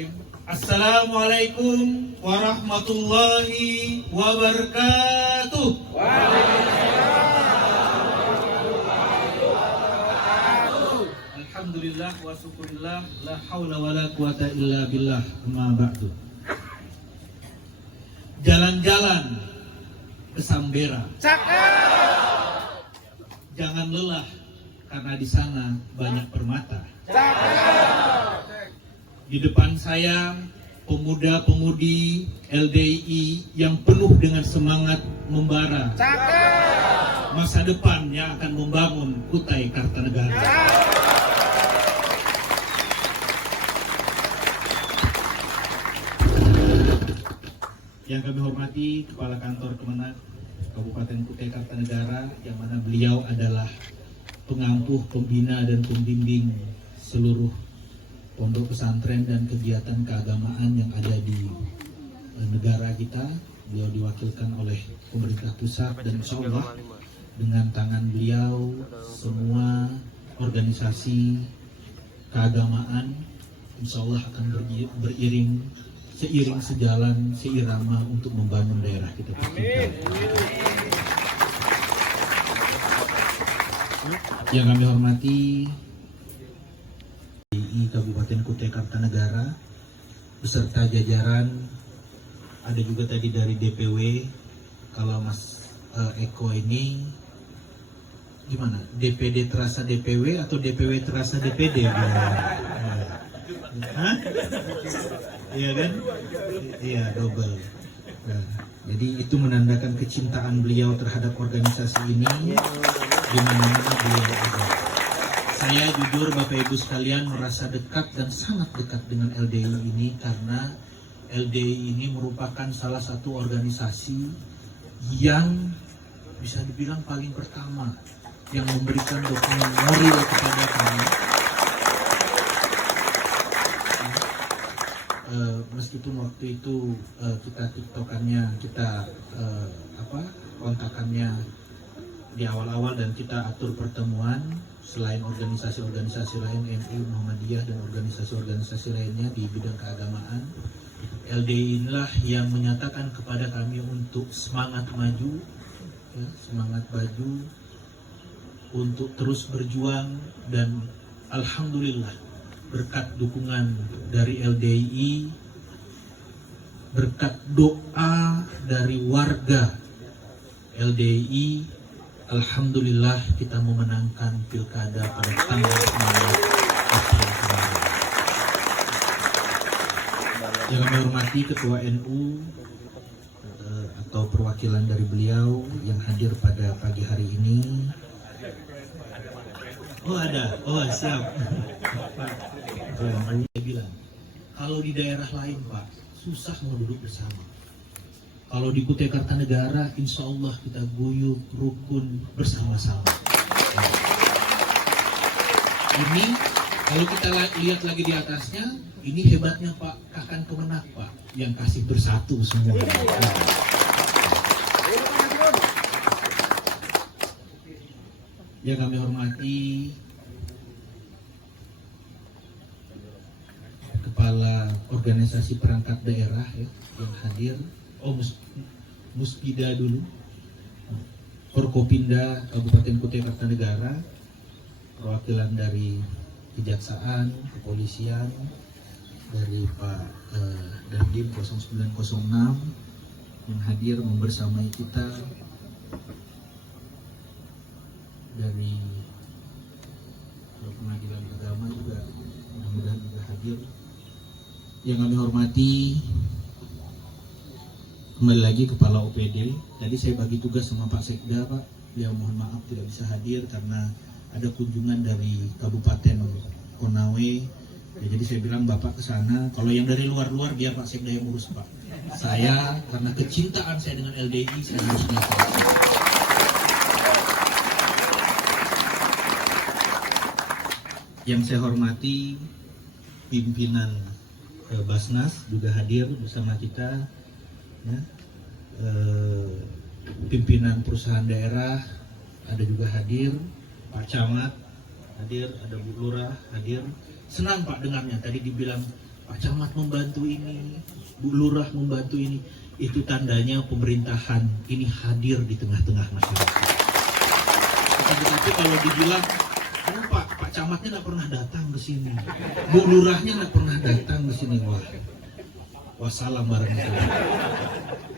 Bismillahirrahmanirrahim. Assalamualaikum warahmatullahi wabarakatuh. Alhamdulillah wa syukurillah, la haula wa la quwata illa billah, amma ba'du. Jalan-jalan ke Sambera. Jangan lelah karena di sana banyak permata. Di depan saya pemuda-pemudi LDII yang penuh dengan semangat membara. Masa depan yang akan membangun Kutai Kartanegara. Yang kami hormati Kepala Kantor Kemenak Kabupaten Kutai Kartanegara, yang mana beliau adalah pengampuh, pembina dan pembimbing seluruh pondok pesantren dan kegiatan keagamaan yang ada di negara kita. Beliau diwakilkan oleh pemerintah pusat dan insya Allah dengan tangan beliau semua organisasi keagamaan insya Allah akan seiring sejalan, seirama untuk membangun daerah kita. Yang kami hormati di Kabupaten Kutai Kartanegara beserta jajaran, ada juga tadi dari DPW. Kalau Mas Eko ini gimana? DPD terasa DPW atau DPW terasa DPD? Hah? Iya kan? Iya, double. Nah, jadi itu menandakan kecintaan beliau terhadap organisasi ini di mana-mana beliau ada. Saya jujur Bapak Ibu sekalian merasa dekat dan sangat dekat dengan LDII ini karena LDII ini merupakan salah satu organisasi yang bisa dibilang paling pertama yang memberikan dukungan moral kepada kami. Meskipun waktu itu kita tiktokannya, kita kontakannya di awal-awal dan kita atur pertemuan. Selain organisasi-organisasi lain, MI, Muhammadiyah dan organisasi-organisasi lainnya di bidang keagamaan, LDII inilah yang menyatakan kepada kami untuk semangat maju, ya, semangat maju untuk terus berjuang. Dan alhamdulillah berkat dukungan dari LDII, berkat doa dari warga LDII, alhamdulillah kita memenangkan pilkada pada tanggal 9 April kemarin. Yang kami hormati Ketua NU atau perwakilan dari beliau yang hadir pada pagi hari ini. Oh ada, oh siap. Saya bilang, kalau di daerah lain Pak, susah mau duduk bersama. Kalau di Kutai Kartanegara, insya Allah kita guyup, rukun, bersama-sama. Ini, kalau kita lihat lagi di atasnya, ini hebatnya Pak Kakan Kemenak Pak, yang kasih bersatu semua. Yang kami hormati Kepala Organisasi Perangkat Daerah ya, yang hadir. Oh, Muspida dulu, Forkopimda Kabupaten Kutai Kartanegara, perwakilan dari Kejaksaan, Kepolisian, dari Pak Dandim 0906 yang hadir membersamai kita, dari Pengadilan Agama juga mudah-mudahan juga hadir. Yang kami hormati kembali lagi Kepala OPD. Tadi saya bagi tugas sama Pak Sekda Pak, beliau mohon maaf tidak bisa hadir karena ada kunjungan dari Kabupaten Konawe ya, jadi saya bilang Bapak ke sana, kalau yang dari luar-luar biar Pak Sekda yang urus Pak. Saya karena kecintaan saya dengan LDII saya harus menyelesaikan. Yang saya hormati pimpinan Basnas juga hadir bersama kita ya. Pimpinan perusahaan daerah ada juga hadir, Pak Camat hadir, ada Bu Lurah hadir. Senang Pak dengarnya, tadi dibilang Pak Camat membantu ini, Bu Lurah membantu ini. Itu tandanya pemerintahan ini hadir di tengah-tengah masyarakat. Tetapi kalau dibilang, oh Pak Camatnya nggak pernah datang ke sini, Bu Lurahnya nggak pernah datang ke sini, wassalam warahmatullahi wabarakatuh.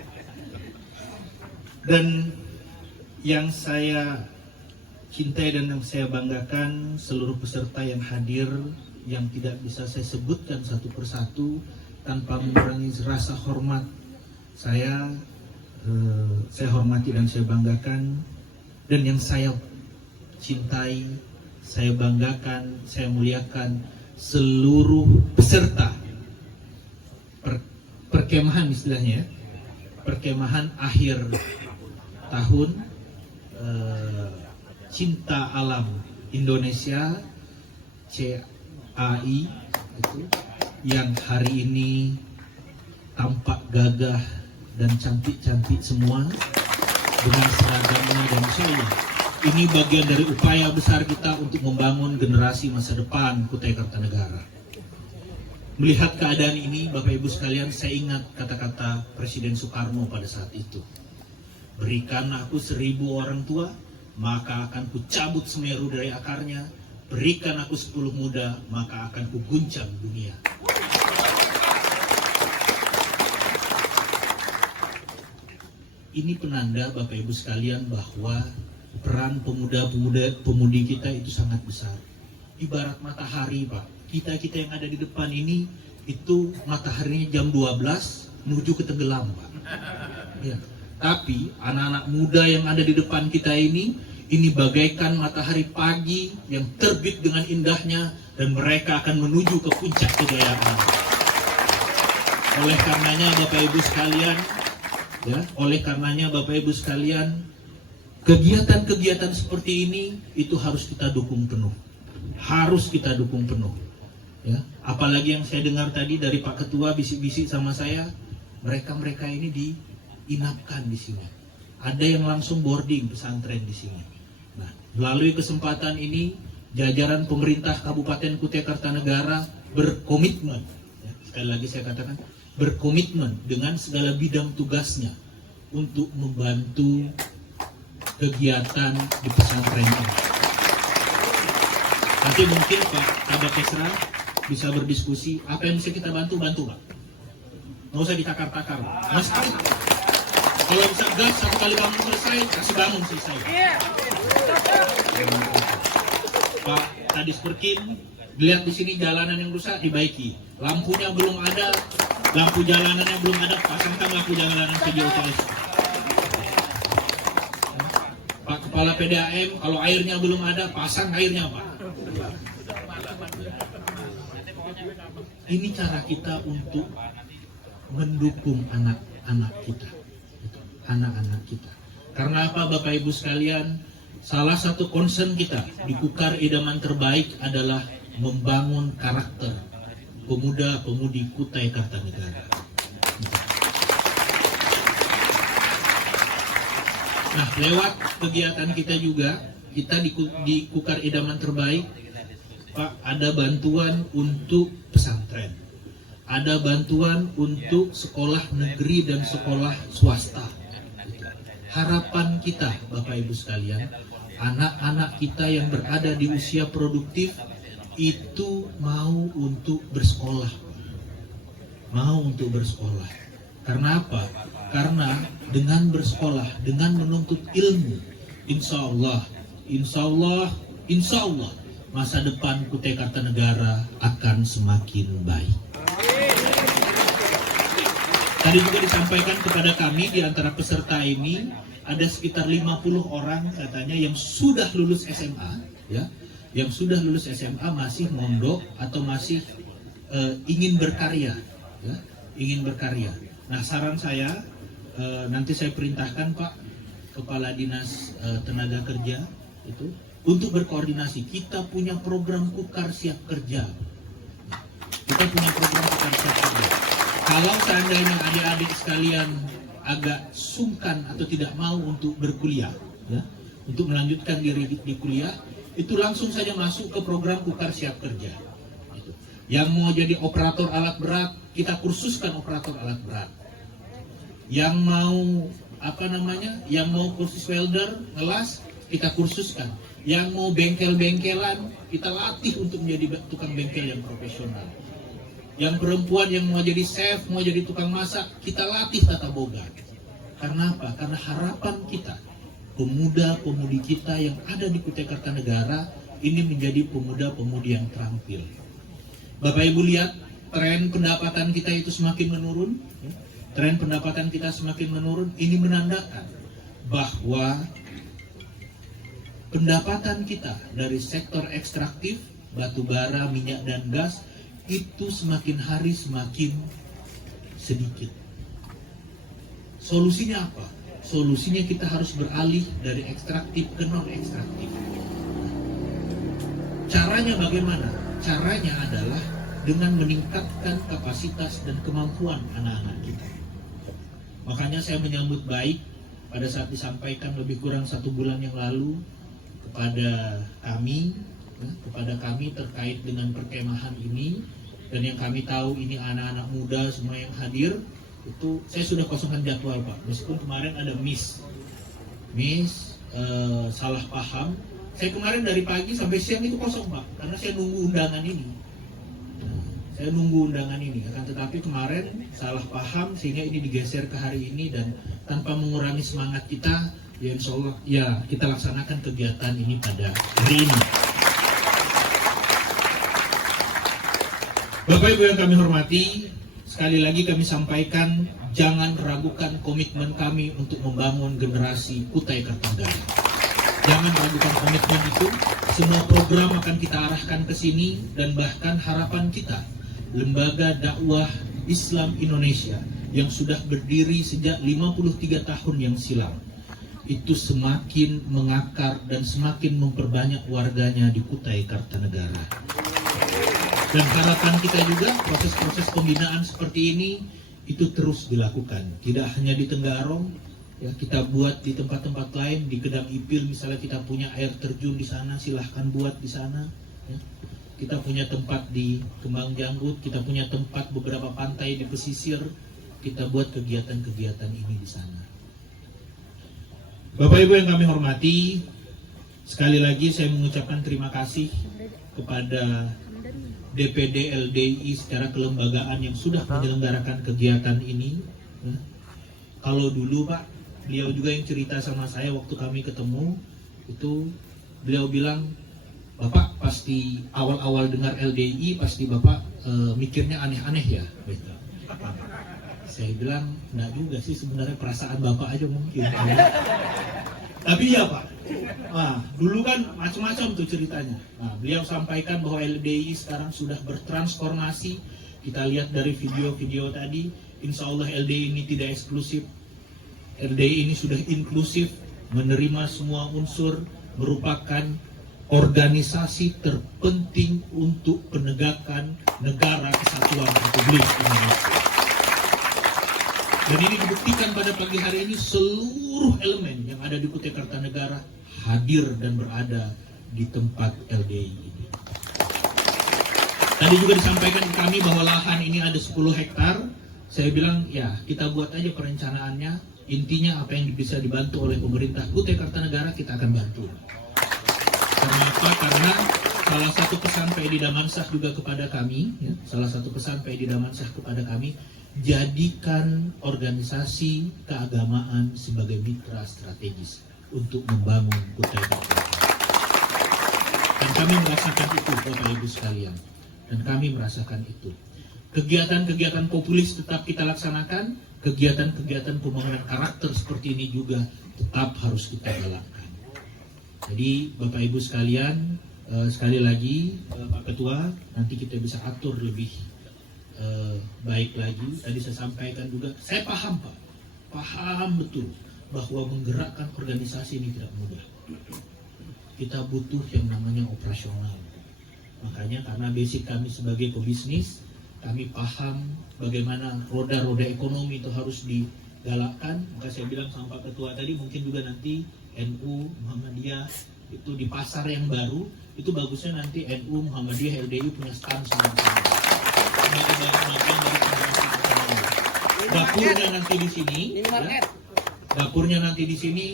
Dan yang saya cintai dan yang saya banggakan, seluruh peserta yang hadir, yang tidak bisa saya sebutkan satu persatu tanpa mengurangi rasa hormat. Saya hormati dan saya banggakan, dan yang saya cintai, saya banggakan, saya muliakan seluruh peserta perkemahan, istilahnya perkemahan akhir tahun Cinta Alam Indonesia CAI itu, yang hari ini tampak gagah dan cantik-cantik semua dengan seragamnya, dan saya ini bagian dari upaya besar kita untuk membangun generasi masa depan Kutai Kartanegara. Melihat keadaan ini, Bapak Ibu sekalian, saya ingat kata-kata Presiden Soekarno pada saat itu. Berikan aku 1000 orang tua, maka akan kucabut Semeru dari akarnya. Berikan aku 10 muda, maka akan kuguncang dunia. Ini penanda, Bapak Ibu sekalian, bahwa peran pemuda-pemudi kita itu sangat besar. Ibarat matahari, Pak. Kita yang ada di depan ini, itu mataharinya jam 12 menuju ke tenggelam, Pak. Ya. Tapi anak-anak muda yang ada di depan kita ini bagaikan matahari pagi yang terbit dengan indahnya, dan mereka akan menuju ke puncak kejayaan. Oleh karenanya Bapak Ibu sekalian, kegiatan-kegiatan seperti ini itu harus kita dukung penuh. Ya, apalagi yang saya dengar tadi dari Pak Ketua bisik-bisik sama saya, mereka ini diinapkan di sini. Ada yang langsung boarding pesantren di sini. Nah, melalui kesempatan ini, jajaran pemerintah Kabupaten Kutai Kartanegara berkomitmen, ya, sekali lagi saya katakan, berkomitmen dengan segala bidang tugasnya untuk membantu kegiatan di pesantren ini. Nanti mungkin Pak Kabak Esra bisa berdiskusi, apa yang bisa kita bantu Pak. Nggak usah ditakar-takar, Mas. Kalau bisa gas, 1 kali bangun selesai, kasih bangun selesai. Pak Kadis Perkim, dilihat di sini jalanan yang rusak dibaiki. Lampunya belum ada, lampu jalanannya belum ada, pasangkan lampu jalanan PJOTS. Pak Kepala PDAM, kalau airnya belum ada, pasang airnya, Pak. Ini cara kita untuk mendukung anak-anak kita. Karena apa, Bapak Ibu sekalian? Salah satu concern kita di Kukar Idaman Terbaik adalah membangun karakter pemuda-pemudi Kutai Kartanegara. Nah, lewat kegiatan kita juga, kita di Kukar Idaman Terbaik, Pak, ada bantuan untuk pesantren, ada bantuan untuk sekolah negeri dan sekolah swasta. Harapan kita, Bapak Ibu sekalian, anak-anak kita yang berada di usia produktif itu mau untuk bersekolah. Karena apa? Karena dengan bersekolah, dengan menuntut ilmu, insya Allah, masa depan Kutai Kartanegara akan semakin baik. Tadi juga disampaikan kepada kami, di antara peserta ini ada sekitar 50 orang katanya yang sudah lulus SMA, ya, yang sudah lulus SMA masih mondok atau masih ingin berkarya, ya, ingin berkarya. Nah, saran saya nanti saya perintahkan Pak Kepala Dinas Tenaga Kerja itu untuk berkoordinasi. Kita punya program Kukar Siap Kerja. Kalau seandainya adik-adik sekalian agak sungkan atau tidak mau untuk berkuliah, ya, untuk melanjutkan diri di kuliah, itu langsung saja masuk ke program Kukar Siap Kerja. Yang mau jadi operator alat berat, kita kursuskan operator alat berat. Yang mau yang mau kursus welder, ngelas, kita kursuskan. Yang mau bengkel-bengkelan, kita latih untuk menjadi tukang bengkel yang profesional. Yang perempuan yang mau jadi chef, mau jadi tukang masak, kita latih tata boga. Karena apa? Karena harapan kita, pemuda-pemudi kita yang ada di Kutai Kartanegara ini menjadi pemuda-pemudi yang terampil. Bapak Ibu lihat, tren pendapatan kita itu semakin menurun. Tren pendapatan kita semakin menurun. Ini menandakan bahwa pendapatan kita dari sektor ekstraktif, batu bara, minyak dan gas itu semakin hari semakin sedikit. Solusinya apa? Solusinya kita harus beralih dari ekstraktif ke non ekstraktif. Caranya bagaimana? Caranya adalah dengan meningkatkan kapasitas dan kemampuan anak-anak kita. Makanya saya menyambut baik pada saat disampaikan lebih kurang 1 bulan yang lalu kepada kami terkait dengan perkemahan ini, dan yang kami tahu ini anak-anak muda semua yang hadir, itu saya sudah kosongkan jadwal Pak. Meskipun kemarin ada miss salah paham, saya kemarin dari pagi sampai siang itu kosong Pak, karena saya nunggu undangan ini. Akan tetapi kemarin salah paham sehingga ini digeser ke hari ini, dan tanpa mengurangi semangat kita, ya insya Allah ya kita laksanakan kegiatan ini pada hari ini. Bapak Ibu yang kami hormati, sekali lagi kami sampaikan, jangan ragukan komitmen kami untuk membangun generasi Kutai Kartanegara. Jangan ragukan komitmen itu. Semua program akan kita arahkan ke sini, dan bahkan harapan kita, Lembaga Dakwah Islam Indonesia yang sudah berdiri sejak 53 tahun yang silam, itu semakin mengakar dan semakin memperbanyak warganya di Kutai Kartanegara. Dan harapan kita juga proses-proses pembinaan seperti ini itu terus dilakukan. Tidak hanya di Tenggarong, ya, kita buat di tempat-tempat lain, di Kedang Ipil misalnya kita punya air terjun di sana, silahkan buat di sana. Ya. Kita punya tempat di Kembang Janggut, kita punya tempat beberapa pantai di pesisir, kita buat kegiatan-kegiatan ini di sana. Bapak Ibu yang kami hormati, sekali lagi saya mengucapkan terima kasih kepada DPD LDI secara kelembagaan yang sudah menyelenggarakan kegiatan ini. Kalau dulu Pak, beliau juga yang cerita sama saya waktu kami ketemu, itu beliau bilang, Bapak pasti awal-awal dengar LDI pasti Bapak mikirnya aneh-aneh ya. Saya bilang, enggak juga sih sebenarnya, perasaan Bapak aja mungkin. Tapi ya Pak, dulu kan macam-macam tuh ceritanya. Beliau sampaikan bahwa LDI sekarang sudah bertransformasi. Kita lihat dari video-video tadi, insya Allah LDI ini tidak eksklusif. LDI ini sudah inklusif, menerima semua unsur, merupakan organisasi terpenting untuk penegakan negara kesatuan Republik Indonesia. Dan ini dibuktikan pada pagi hari ini, seluruh elemen yang ada di Kutai Kartanegara hadir dan berada di tempat LDI ini. Tadi juga disampaikan ke kami bahwa lahan ini ada 10 hektar. Saya bilang, ya kita buat aja perencanaannya. Intinya apa yang bisa dibantu oleh pemerintah Kutai Kartanegara kita akan bantu. Kenapa? Karena salah satu pesan Pak Edi Damansah juga kepada kami, ya, jadikan organisasi keagamaan sebagai mitra strategis untuk membangun Kutai Kartanegara. Dan kami merasakan itu, Bapak Ibu sekalian. Dan kami merasakan itu. Kegiatan-kegiatan populis tetap kita laksanakan, kegiatan-kegiatan pembangunan karakter seperti ini juga tetap harus kita galakkan. Jadi Bapak Ibu sekalian, sekali lagi Pak Ketua, nanti kita bisa atur lebih baik lagi. Tadi saya sampaikan juga, saya paham Pak, paham betul bahwa menggerakkan organisasi ini tidak mudah. Kita butuh yang namanya operasional. Makanya karena basic kami sebagai pebisnis, kami paham bagaimana roda-roda ekonomi itu harus digalakkan. Maka saya bilang sama Pak Ketua tadi, mungkin juga nanti NU, Muhammadiyah itu di pasar yang baru, itu bagusnya nanti NU, Muhammadiyah, LDI punya stand sama-sama. sebagai bagian dari generasi pertama. Dapurnya nanti di sini, ya, dapurnya nanti di sini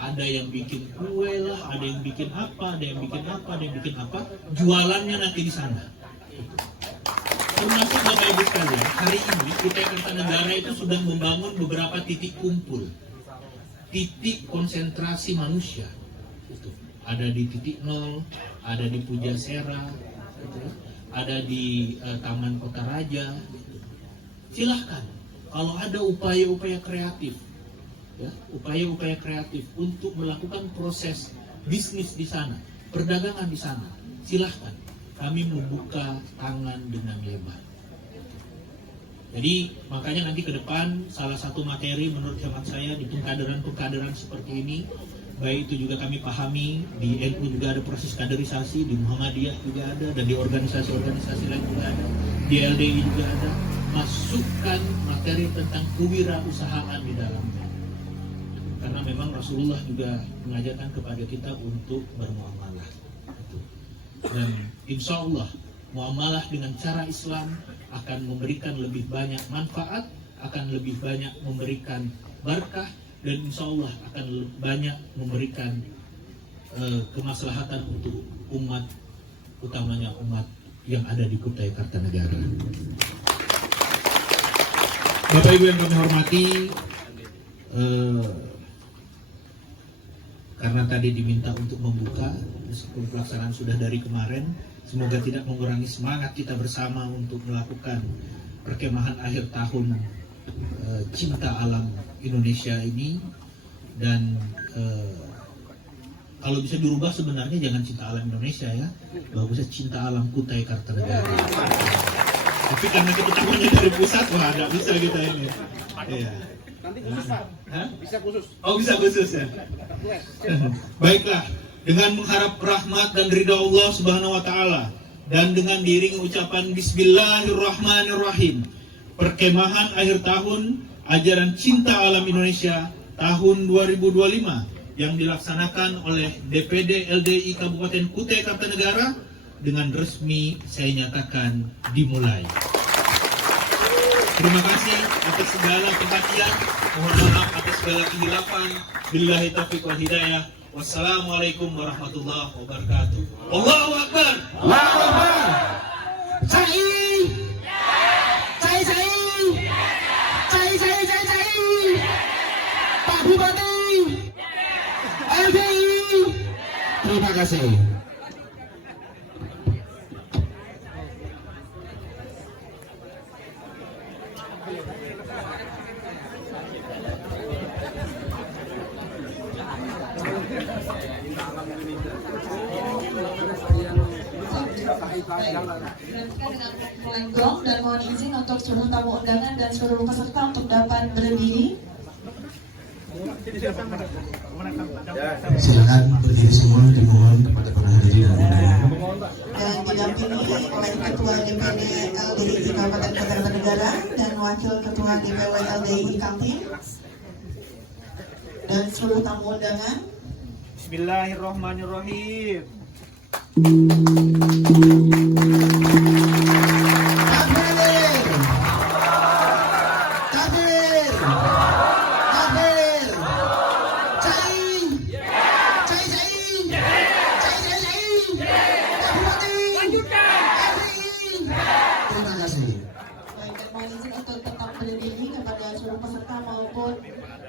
ada yang bikin kue lah, ada yang bikin apa, ada yang bikin apa, ada yang bikin apa, jualannya nanti di sana. Termasuk Bapak Ibu sekalian, hari ini Kutai Kartanegara itu sudah membangun beberapa titik kumpul, titik konsentrasi manusia. Itu ada di titik 0, ada di Pujasera, gitu, ada di Taman Kota Raja. Gitu. Silahkan, kalau ada upaya-upaya kreatif, ya, upaya-upaya kreatif untuk melakukan proses bisnis di sana, perdagangan di sana, silahkan. Kami membuka tangan dengan lebar. Jadi makanya nanti ke depan salah satu materi menurut hemat saya di pengkaderan seperti ini, baik itu juga kami pahami di NU juga ada proses kaderisasi, di Muhammadiyah juga ada, dan di organisasi-organisasi lain juga ada, di LDI juga ada. Masukkan materi tentang kewirausahaan di dalamnya. Karena memang Rasulullah juga mengajarkan kepada kita untuk bermuamalah. Dan insya Allah muamalah dengan cara Islam akan memberikan lebih banyak manfaat, akan lebih banyak memberikan berkah, dan insya Allah akan banyak memberikan kemaslahatan untuk umat, utamanya umat yang ada di Kutai Kartanegara. Bapak Ibu yang kami hormati, karena tadi diminta untuk membuka, meskipun pelaksanaan sudah dari kemarin, semoga tidak mengurangi semangat kita bersama untuk melakukan perkemahan akhir tahun cinta alam Indonesia ini. Dan kalau bisa dirubah sebenarnya jangan cinta alam Indonesia ya, bagusnya cinta alam Kutai Kartanegara. Tapi karena kita tahunya dari pusat, wah nggak bisa kita ini. Iya. Nanti khusus Pak. Bisa khusus. Oh bisa khusus ya. Baiklah, dengan mengharap rahmat dan ridha Allah Subhanahu wa taala dan dengan diiringi ucapan Bismillahirrahmanirrahim, perkemahan akhir tahun ajaran cinta alam Indonesia tahun 2025 yang dilaksanakan oleh DPD LDI Kabupaten Kutai Kartanegara dengan resmi saya nyatakan dimulai. Terima kasih atas segala perhatian. Mohon maaf atas segala kehilafan. Billahi taufiq wal hidayah. Wassalamualaikum warahmatullahi wabarakatuh. Allahu Akbar. Allahu Akbar. Cai. Pak Bupati. LDI. Terima kasih. Dengan gong dan mohon izin untuk seluruh tamu undangan dan seluruh peserta untuk dapat berdiri. Silakan berdiri semua, dimohon kepada para hadirin dan undangan. Dan didampingi oleh Ketua DPD LDI Kabupaten Kutai Kartanegara dan Wakil Ketua DPW LDI Kaltim dan seluruh tamu undangan. Bismillahirrahmanirrahim.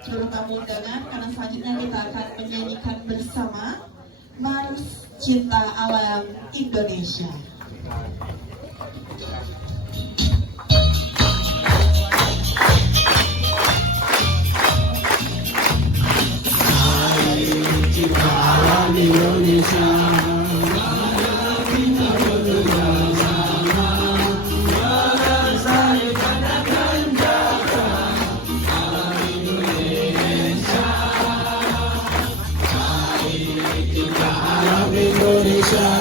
Seluruh tamu undangan, karena selanjutnya kita akan menyanyikan bersama Mars Cinta Alam Indonesia. Cinta alam Indonesia. Indonesia.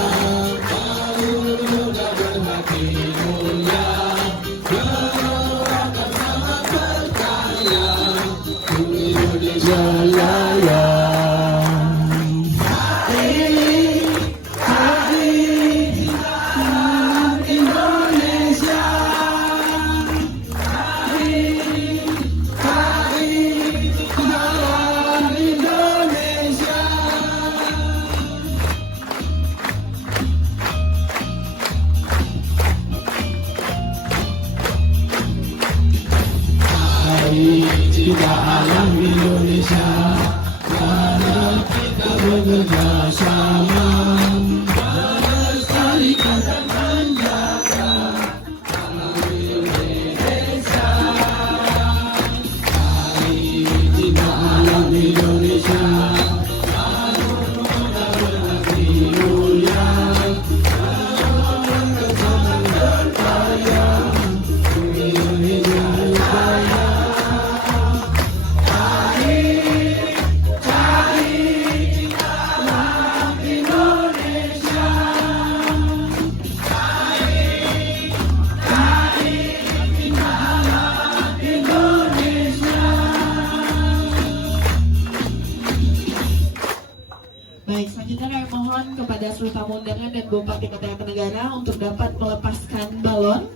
mohon kepada seluruh tamu undangan dan Bupati Kota Kartanegara untuk dapat melepaskan balon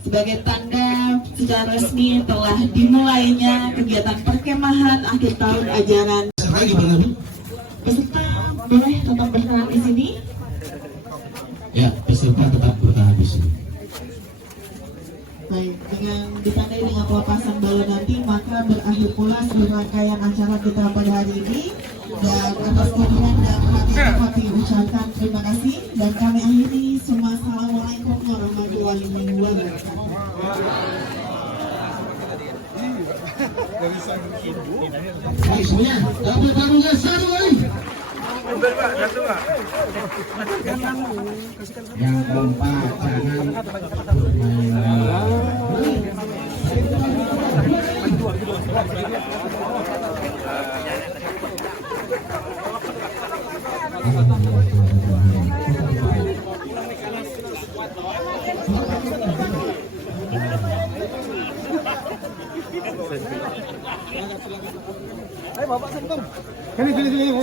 sebagai tanda secara resmi telah dimulainya kegiatan perkemahan akhir tahun ajaran. Lagi gimana Bu? Peserta boleh tetap bertahan di sini. Ya, peserta tetap bertahan di sini. Baik, dengan ditandai dengan pelepasan balon nanti maka berakhir pula seluruh rangkaian acara kita pada hari ini. Dan atas kehadiran dan perhatian kami ucapkan terima kasih dan kami akhiri semua. Assalamualaikum warahmatullahi wabarakatuh. Baik semuanya, double tabungnya satu kali. Yang keempat, jangan Ayo Bapak sini. Sini.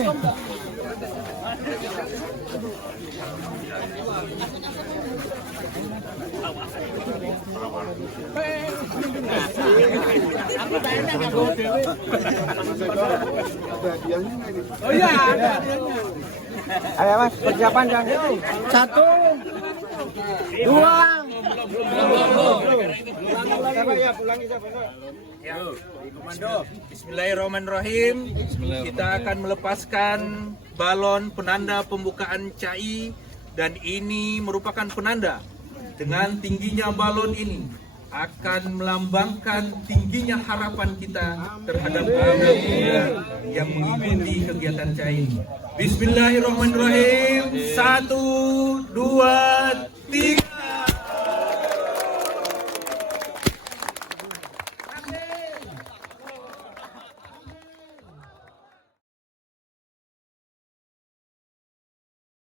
Oh iya, ada hadiahnya. Ayo Mas, persiapan jangan. 1, 2. Ya, Komando. Bismillahirrahmanirrahim. Kita akan melepaskan balon penanda pembukaan CAI dan ini merupakan penanda dengan tingginya balon ini akan melambangkan tingginya harapan kita terhadap anak muda yang mengikuti kegiatan CAI ini. Bismillahirrahmanirrahim. 1, 2, 3.